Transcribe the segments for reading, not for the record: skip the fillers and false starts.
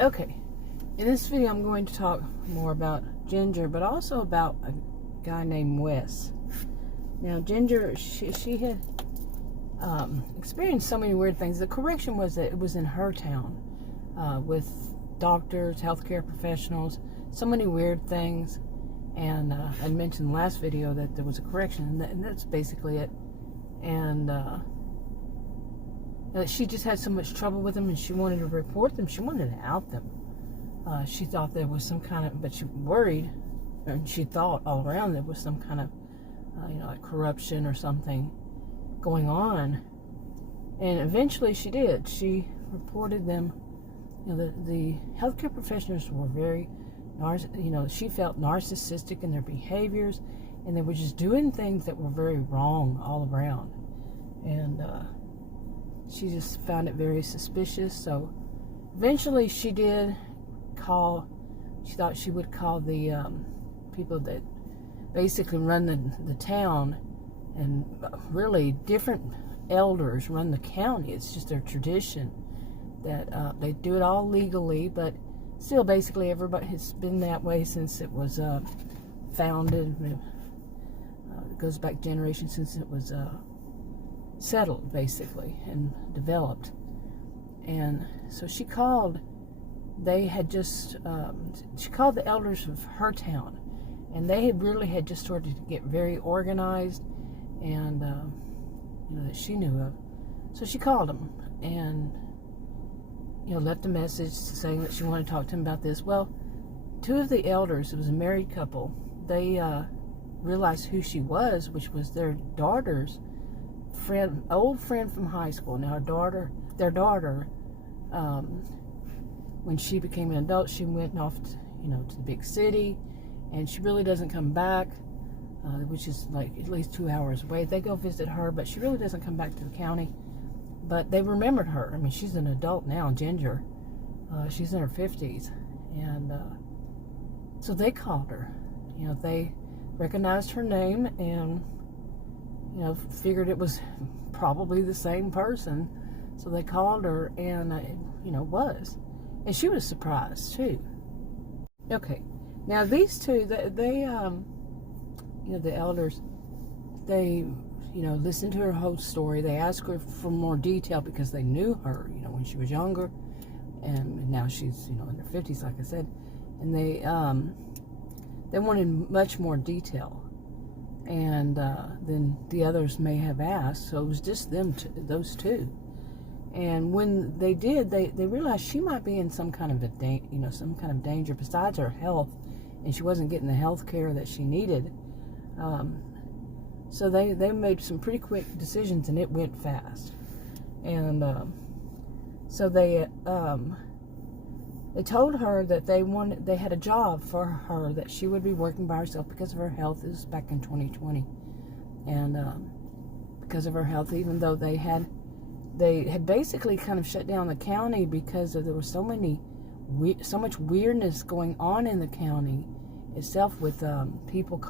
Okay, in this video I'm going to talk more about Ginger, but also about a guy named Wes. Now Ginger, she had experienced so many weird things. The correction was that it was in her town with doctors, healthcare professionals, so many weird things. And I mentioned in the last video that there was a correction, and that's basically it. And she just had so much trouble with them, and she wanted to report them. She wanted to out them. She thought there was some kind of, but she worried, and she thought all around there was some kind of, like corruption or something going on. And eventually she did. She reported them. The healthcare professionals were very, she felt narcissistic in their behaviors, and they were just doing things that were very wrong all around. And she just found it very suspicious. So eventually she did call. She thought she would call the people that basically run the town, and really different elders run the county. It's just their tradition that they do it all legally, but still basically everybody has been that way since it was founded. It goes back generations since it was settled basically and developed. And so she called. They had just she called the elders of her town, and they had just started to get very organized, and that she knew of. So she called them and left a message saying that she wanted to talk to him about this. Well, two of the elders, it was a married couple, they realized who she was, which was their daughter's friend, old friend from high school. Now their daughter, when she became an adult, she went off to the big city, and she really doesn't come back, which is like at least 2 hours away. They go visit her, but she really doesn't come back to the county. But they remembered her. I mean, she's an adult now, Ginger. She's in her 50s. And so they called her. They recognized her name and, figured it was probably the same person. So they called her, and, was. And she was surprised, too. Okay. Now, these two, they the elders, they listened to her whole story. They asked her for more detail because they knew her, when she was younger, and now she's, in her 50s, like I said. And they wanted much more detail, and than the others may have asked. So it was just those two. And when they did, they realized she might be in some kind of some kind of danger besides her health, and she wasn't getting the health care that she needed. So they made some pretty quick decisions, and it went fast. And so they told her that they had a job for her, that she would be working by herself because of her health. This was back in 2020, and because of her health, even though they had basically kind of shut down the county because there was so much weirdness going on in the county itself, with people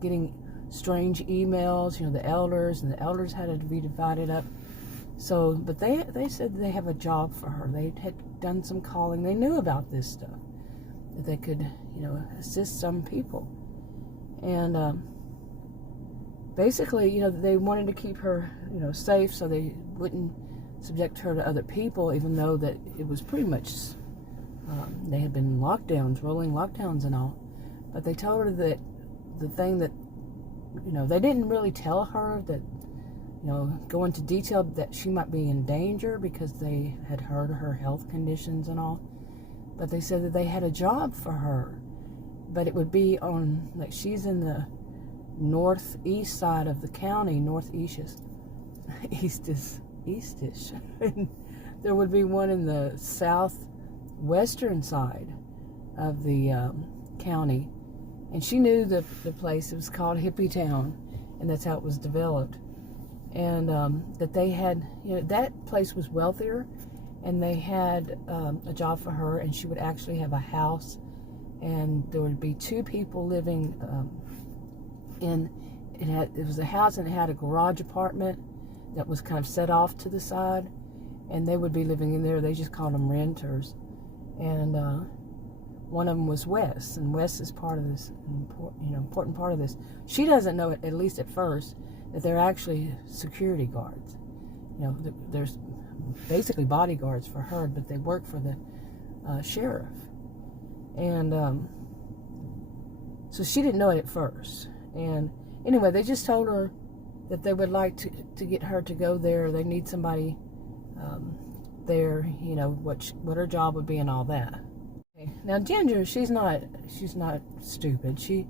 getting strange emails. The elders had to be divided up. So, but they said they have a job for her. They had done some calling. They knew about this stuff, that they could assist some people. And basically they wanted to keep her safe, so they wouldn't subject her to other people, even though that it was pretty much they had been rolling lockdowns and all. But they told her that the thing that they didn't really tell her that go into detail that she might be in danger, because they had heard her health conditions and all. But they said that they had a job for her, but it would be on, like, she's in the northeast side of the county, northeastish. And there would be one in the southwestern side of the county. And she knew the place. It was called Hippie Town, and that's how it was developed. And that they had, that place was wealthier, and they had a job for her, and she would actually have a house, and there would be two people living it was a house, and it had a garage apartment that was kind of set off to the side, and they would be living in there. They just called them renters. and one of them was Wes, and Wes is part of this, important part of this. She doesn't know it, at least at first, that they're actually security guards. There's basically bodyguards for her, but they work for the sheriff. And so she didn't know it at first. And anyway, they just told her that they would like to get her to go there. They need somebody there, what her job would be and all that. Okay. Now Ginger, she's not stupid. She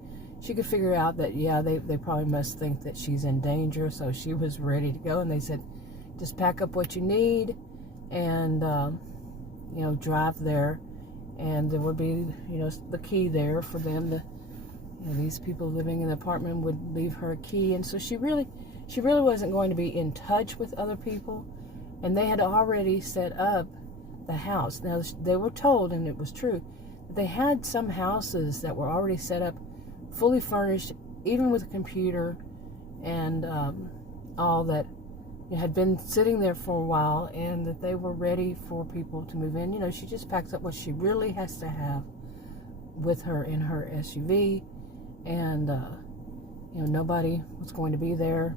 could figure out that, yeah, they probably must think that she's in danger, so she was ready to go. And they said, just pack up what you need and drive there, and there would be the key there for them to, these people living in the apartment would leave her a key. And so she really wasn't going to be in touch with other people, and they had already set up the house. Now they were told, and it was true, that they had some houses that were already set up, fully furnished, even with a computer and all that, had been sitting there for a while, and that they were ready for people to move in. She just packs up what she really has to have with her in her SUV, and nobody was going to be there.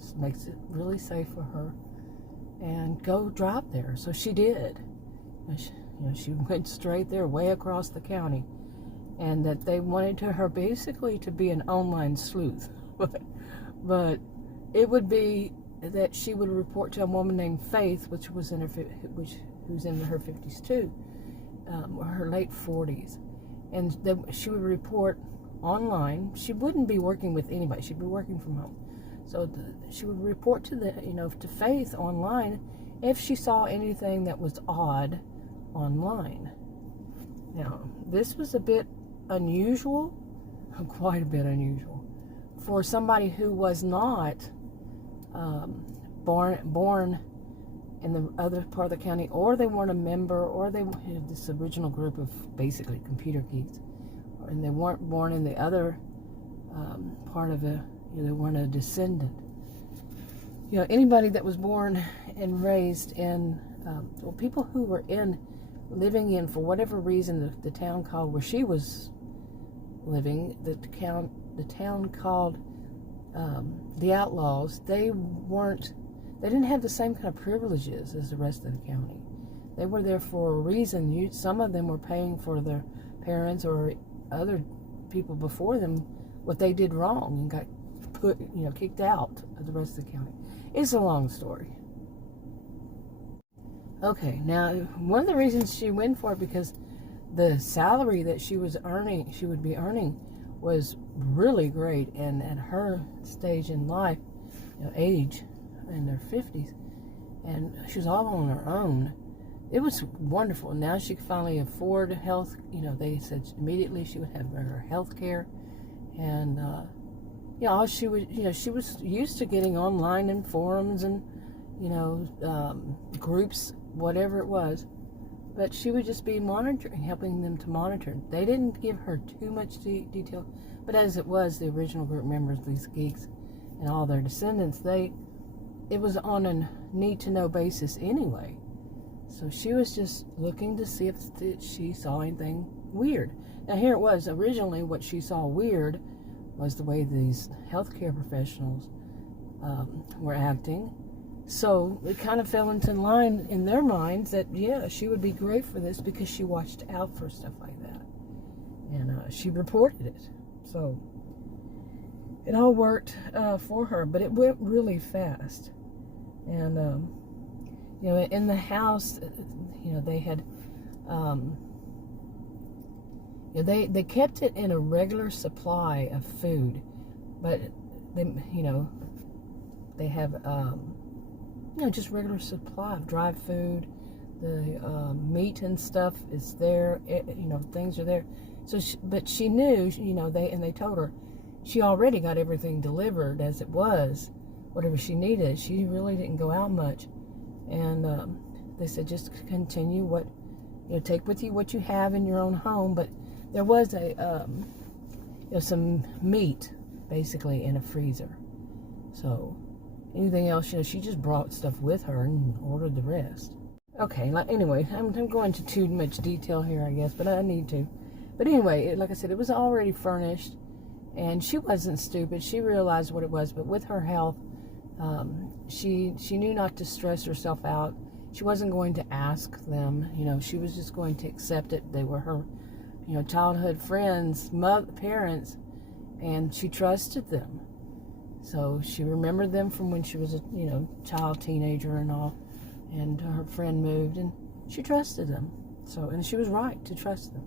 Just makes it really safe for her, and go drive there. So she did. She went straight there, way across the county, and that they wanted her basically to be an online sleuth, but it would be that she would report to a woman named Faith, who's in her 50s too, or her late 40s, and she would report online. She wouldn't be working with anybody; she'd be working from home. So she would report to to Faith online if she saw anything that was odd online. Now, this was a bit unusual, quite a bit unusual, for somebody who was not born in the other part of the county, or they weren't a member, or they had this original group of basically computer geeks, and they weren't born in the other part of the, they weren't a descendant. Anybody that was born and raised in, people who were living in, for whatever reason, the town called where she was living, the town called the Outlaws, they didn't have the same kind of privileges as the rest of the county. They were there for a reason. Some of them were paying for their parents or other people before them what they did wrong, and got kicked out of the rest of the county. It's a long story. Okay, now one of the reasons she went for it, because the salary that she would be earning was really great, and at her stage in life, age, in their 50s, and she was all on her own. It was wonderful. Now she could finally afford health. They said immediately she would have her health care, and all she would, she was used to getting online in forums and groups, whatever it was, but she would just be monitoring, helping them to monitor. They didn't give her too much detail, but as it was, the original group members, these geeks and all their descendants, it was on a need-to-know basis anyway. So she was just looking to see if she saw anything weird. Now here it was, originally what she saw weird was the way these healthcare professionals were acting. So it kind of fell into line in their minds that, yeah, she would be great for this because she watched out for stuff like that. And she reported it. So it all worked for her, but it went really fast. And, in the house, they had, they kept it in a regular supply of food, but they have, just regular supply of dry food. The meat and stuff is there. Things are there. So, but she knew, they told her she already got everything delivered as it was, whatever she needed. She really didn't go out much, and they said just continue take with you what you have in your own home. But there was some meat basically in a freezer. So anything else, she just brought stuff with her and ordered the rest. Okay, like, anyway, I'm going into too much detail here, I guess, but I need to. But anyway, like I said, it was already furnished, and she wasn't stupid. She realized what it was, but with her health, she knew not to stress herself out. She wasn't going to ask them, she was just going to accept it. They were her, childhood friends, parents, and she trusted them. So she remembered them from when she was a, child, teenager and all, and her friend moved, and she trusted them. So, and she was right to trust them.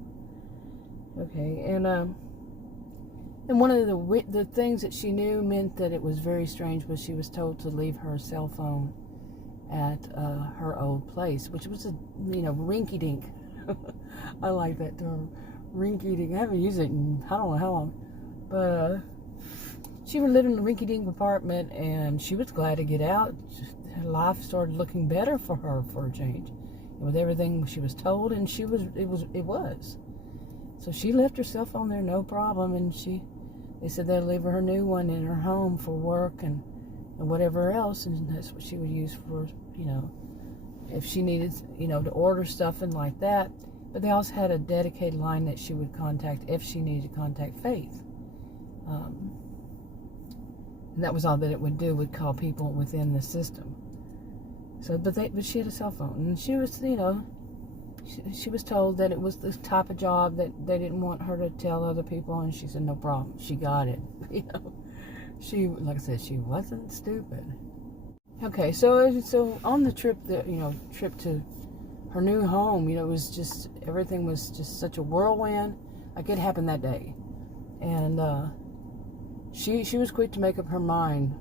Okay, and one of the things that she knew meant that it was very strange was she was told to leave her cell phone at her old place, which was a, rinky-dink. I like that term, rinky-dink. I haven't used it in I don't know how long, but she lived in a rinky-dink apartment, and she was glad to get out. Her life started looking better for her for a change, with everything she was told, and it was. So she left her cell phone there, no problem, and they said they'd leave her new one in her home for work and whatever else, and that's what she would use for, if she needed, to order stuff and like that. But they also had a dedicated line that she would contact if she needed to contact Faith. And that was all that it would do, would call people within the system. So, but she had a cell phone, and she was, she was told that it was this type of job that they didn't want her to tell other people, and she said no problem. She got it. She, like I said, she wasn't stupid. Okay, so on the trip, trip to her new home, it was just, everything was just such a whirlwind. Like, it happened that day, and she was quick to make up her mind.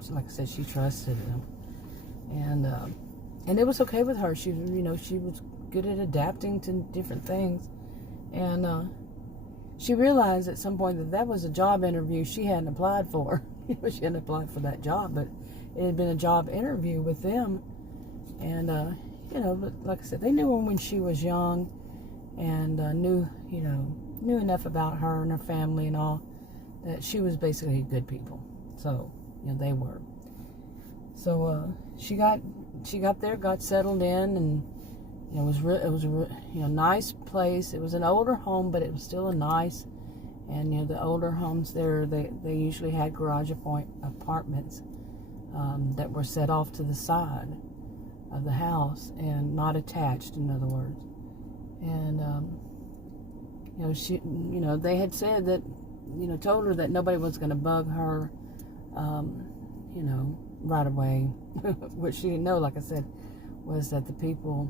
So, like I said, she trusted them, and it was okay with her. She, she was good at adapting to different things, and she realized at some point that was a job interview she hadn't applied for. She hadn't applied for that job, but it had been a job interview with them, and but like I said, they knew her when she was young, and knew enough about her and her family and all, that she was basically good people. So they were. So she got there, got settled in, and it was a nice place. It was an older home, but it was still a nice. And the older homes there, they usually had garage apartments that were set off to the side of the house and not attached, in other words. And she, they had said that, told her that nobody was going to bug her, right away. What she didn't know, like I said, was that the people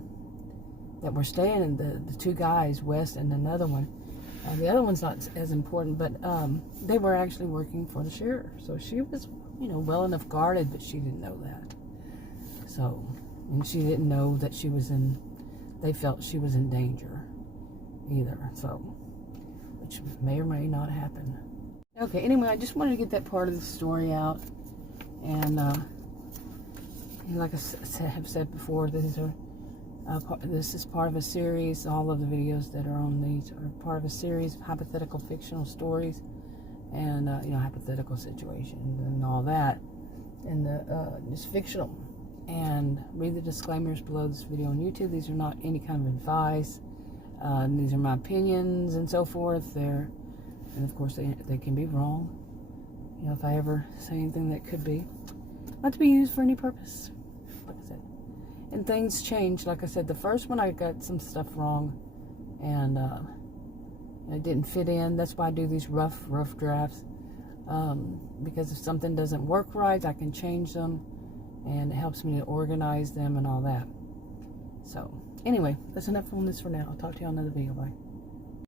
that were staying in the two guys, West and another one, the other one's not as important, but they were actually working for the sheriff. So she was, well enough guarded, but she didn't know that. So, and she didn't know that they felt she was in danger either. So, which may or may not happen. Okay, anyway, I just wanted to get that part of the story out. And like I have said before, this is part of a series. All of the videos that are on these are part of a series of hypothetical fictional stories, and hypothetical situations and all that, and it's fictional. And read the disclaimers below this video on YouTube. These are not any kind of advice. These are my opinions and so forth. And of course they can be wrong. If I ever say anything that could be not to be used for any purpose, like I said. And things change. Like I said, the first one I got some stuff wrong, and it didn't fit in. That's why I do these rough drafts, because if something doesn't work right, I can change them, and it helps me to organize them and all that. So anyway, that's enough on this for now. I'll talk to you on another video. Bye.